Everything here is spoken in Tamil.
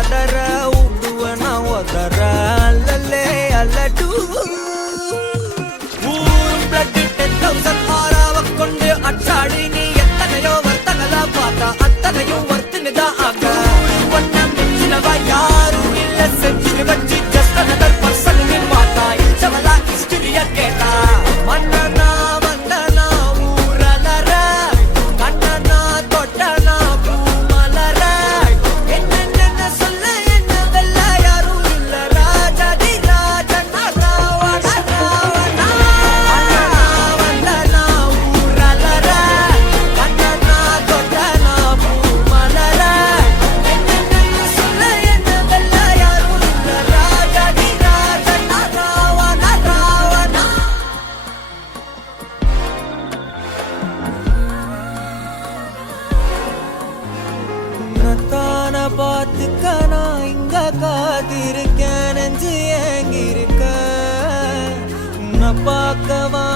கதற ஊடுவனா ஒதற அல்லலே அல்லடு ஊரும் பிளட் 10,000 ஆறாவ கொண்டு அச்சாடி நீ எத்தனையோ வர்த்தகலா பார்த்தா அத்தனையும் வர்த்தினுதான் ஆக ஒன்ன மிஞ்சினவா யாரும் இல்ல செஞ்சு வச்சு just another person in மாத்தா இச்சவலா ஹிஸ்டரிய கேட்டா மன்னனா வந்தனா ஊரலர கண்ணனா தொட்டனா பூமலர என்ன சொல்ல என்ன வெல்ல யாரும் இல்ல ராஜாதி ராஜனா ராவண ராவணா மன்னனா வந்தனா ஊரலர கண்ணனா தொட்டனா பூமலர என்ன சொல்ல என்ன வெல்ல யாரும் இல்ல ராஜாதி ராஜனா ராவண ராவணா உன்னத்தான பார்த்துக்க நான் இங்க காத்திருக்கேன் நெஞ்சு ஏங்கிருக்க உன்னை பார்க்கவா